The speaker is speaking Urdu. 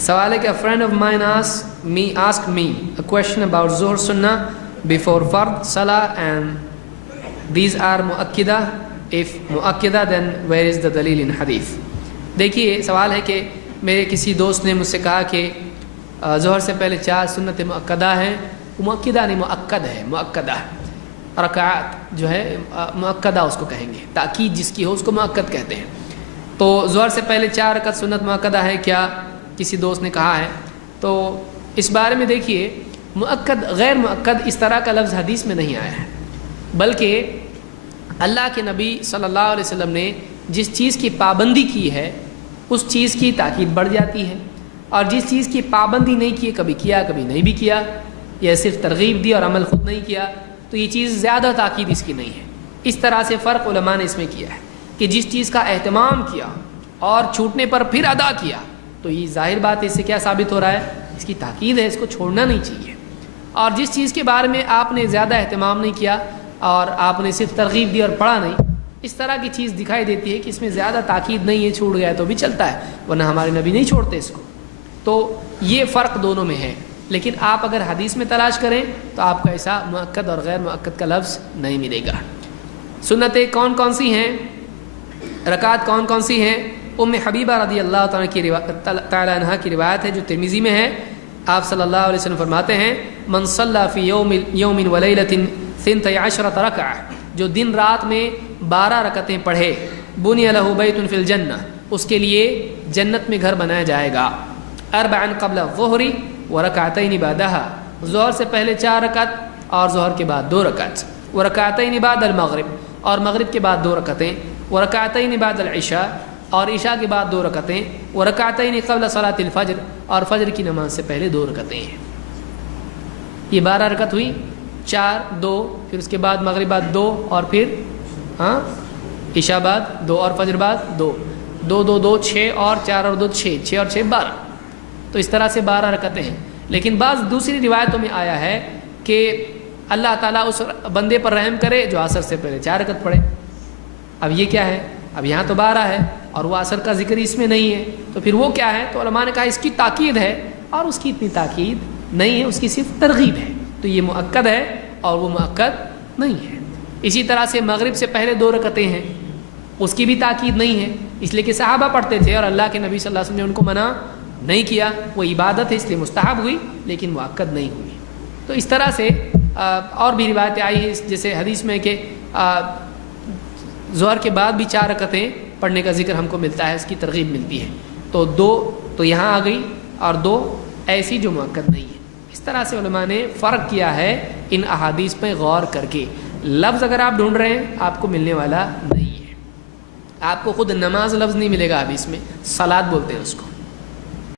سوال ہے کہ a friend of mine asked me a question about Zuhr Sunnah before Fard Salah and these are mu'akkida. If mu'akkida then where is the dalil in hadith؟ دیکھیے سوال ہے کہ میرے کسی دوست نے مجھ سے کہا کہ ظہر سے پہلے 4 سنت مؤکدہ ہیں. مؤکدہ نہیں مؤکد ہے، مؤکدہ رکعات جو ہے مؤکدہ اس کو کہیں گے، تاکید جس کی ہو اس کو مؤکد کہتے ہیں. تو ظہر سے پہلے 4 رکعت سنت مؤکدہ ہے کیا؟ کسی دوست نے کہا ہے. تو اس بارے میں دیکھیے مؤکد غیر مؤکد اس طرح کا لفظ حدیث میں نہیں آیا ہے، بلکہ اللہ کے نبی صلی اللہ علیہ وسلم نے جس چیز کی پابندی کی ہے اس چیز کی تاکید بڑھ جاتی ہے، اور جس چیز کی پابندی نہیں کی، کبھی کیا کبھی نہیں بھی کیا، یا صرف ترغیب دی اور عمل خود نہیں کیا، تو یہ چیز زیادہ تاکید اس کی نہیں ہے. اس طرح سے فرق علماء نے اس میں کیا ہے کہ جس چیز کا اہتمام کیا اور چھوٹنے پر پھر ادا کیا، تو یہ ظاہر بات ہے اس سے کیا ثابت ہو رہا ہے؟ اس کی تاکید ہے، اس کو چھوڑنا نہیں چاہیے. اور جس چیز کے بارے میں آپ نے زیادہ اہتمام نہیں کیا اور آپ نے صرف ترغیب دی اور پڑھا نہیں، اس طرح کی چیز دکھائی دیتی ہے کہ اس میں زیادہ تاکید نہیں ہے، چھوٹ گیا تو بھی چلتا ہے، ورنہ ہمارے نبی نہیں چھوڑتے اس کو. تو یہ فرق دونوں میں ہے. لیکن آپ اگر حدیث میں تلاش کریں تو آپ کو ایسا مؤکد اور غیر مؤکد کا لفظ نہیں ملے گا. سنتیں کون کون سی ہیں، رکعات کون کون سی ہیں؟ ام حبیبہ رضی اللہ تعالی عنہ کی روایت ہے جو ترمذی میں ہے. آپ صلی اللہ علیہ وسلم فرماتے ہیں من صلی فی یوم ولیلۃ 12 رکعہ، جو دن رات میں 12 رکعتیں پڑھے، بنی لہ بیت فی الجنہ، اس کے لیے جنت میں گھر بنایا جائے گا. 4 قبل الظہر ورکعتین بعدہا، ظہر سے پہلے 4 رکعت اور ظہر کے بعد 2 رکعت، ورکعتین بعد المغرب، اور مغرب کے بعد 2 رکعتیں، ورکعتین بعد العشاء، اور عشاء کے بعد 2 رکعتیں، ورکعتین قبل صلاۃ الفجر، اور فجر کی نماز سے پہلے 2 رکعتیں ہیں. یہ 12 رکعت ہوئی، 4 2، پھر اس کے بعد مغرب بعد 2، اور پھر عشاء بعد 2 اور فجر بعد 2، 2 2 2 6 اور 4 اور 2 6، 6 اور 6 12. تو اس طرح سے 12 رکعتیں ہیں. لیکن بعض دوسری روایتوں میں آیا ہے کہ اللہ تعالیٰ اس بندے پر رحم کرے جو عصر سے پہلے 4 رکعت پڑھے. اب یہ کیا ہے؟ اب یہاں تو 12 ہے اور وہ عصر کا ذکر اس میں نہیں ہے، تو پھر وہ کیا ہے؟ تو علماء نے کہا اس کی تاکید ہے، اور اس کی اتنی تاکید نہیں ہے، اس کی صرف ترغیب ہے. تو یہ مؤکد ہے اور وہ مؤکد نہیں ہے. اسی طرح سے مغرب سے پہلے 2 رکعتیں ہیں، اس کی بھی تاکید نہیں ہے، اس لیے کہ صحابہ پڑھتے تھے اور اللہ کے نبی صلی اللہ علیہ وسلم نے ان کو منع نہیں کیا. وہ عبادت ہے اس لیے مستحب ہوئی لیکن مؤکد نہیں ہوئی. تو اس طرح سے اور بھی روایتیں آئی ہیں، جیسے حدیث میں کہ ظہر کے بعد بھی 4 رکعتیں پڑھنے کا ذکر ہم کو ملتا ہے، اس کی ترغیب ملتی ہے. تو 2 تو یہاں آ گئی اور 2 ایسی جو مؤکد نہیں ہے. اس طرح سے علماء نے فرق کیا ہے ان احادیث پہ غور کر کے. لفظ اگر آپ ڈھونڈ رہے ہیں آپ کو ملنے والا نہیں ہے. آپ کو خود نماز لفظ نہیں ملے گا حدیث میں، صلاۃ بولتے ہیں اس کو.